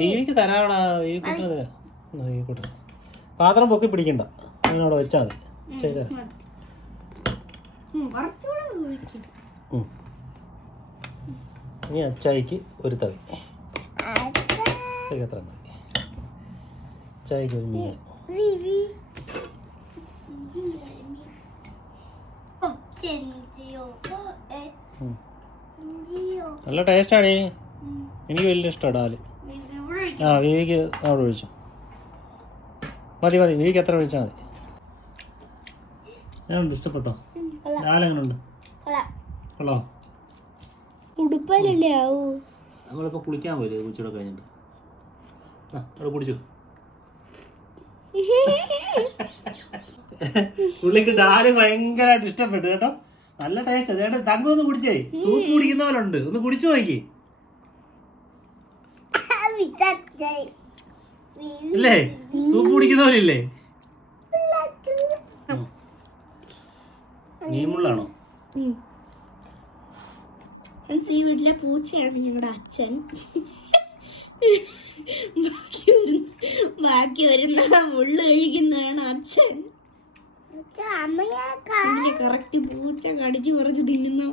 വീവിക്ക് തരാടാ. വീവിക്കൂട്ട പാത്രം പൊക്കി പിടിക്കണ്ട, അതിനോട് വെച്ചാൽ മതി. ചെയ്തരാം. ഇനി അച്ചായിക്ക് ഒരു തവി. എത്ര മതി അച്ചായിക്ക് ഒരു മീൻ. നല്ല ടേസ്റ്റാണ്. എനിക്ക് വലിയ ഇഷ്ടമാണ് ഡാല്. ആ വീവിക്ക് അവിടെ ഒഴിച്ചു. മതി മതി, വീവിക്ക് എത്ര ഒഴിച്ചാൽ മതി. എങ്ങനെയുണ്ട്, ഇഷ്ടപ്പെട്ടോ? ഡാലെങ്ങനെയുണ്ട്? കൊള്ളോ? ഉടുപ്പല്ലേ ആവൂ. നമ്മളിപ്പോൾ കുളിക്കാൻ പോയില്ലേ ഉച്ചയോടെ കഴിഞ്ഞിട്ട്? അവിടെ കുടിച്ചു. പുള്ളിക്ക് ഡാല് ഭയങ്കരമായിട്ട് ഇഷ്ടപ്പെട്ടു കേട്ടോ. നല്ല ടേസ്റ്റ്. ചേട്ടാ തങ്കം ഒന്ന് കുടിച്ചേ. സൂപ്പ് കുടിക്കുന്നവരുണ്ട്, ഒന്ന് കുടിച്ചു നോക്കി. ഇല്ലേ, സൂപ്പ് കുടിക്കുന്നവരില്ലേ? നീമുള്ളാണോ? ഈ വീട്ടിലെ പൂച്ചയാണ് ഞങ്ങളുടെ അച്ഛൻ. ബാക്കി വരുന്ന മുള്ളു കഴിക്കുന്നതാണ് അച്ഛൻ. കറക്റ്റ് പൂച്ച കടിച്ചു പറിച്ച് തിന്നുന്നു.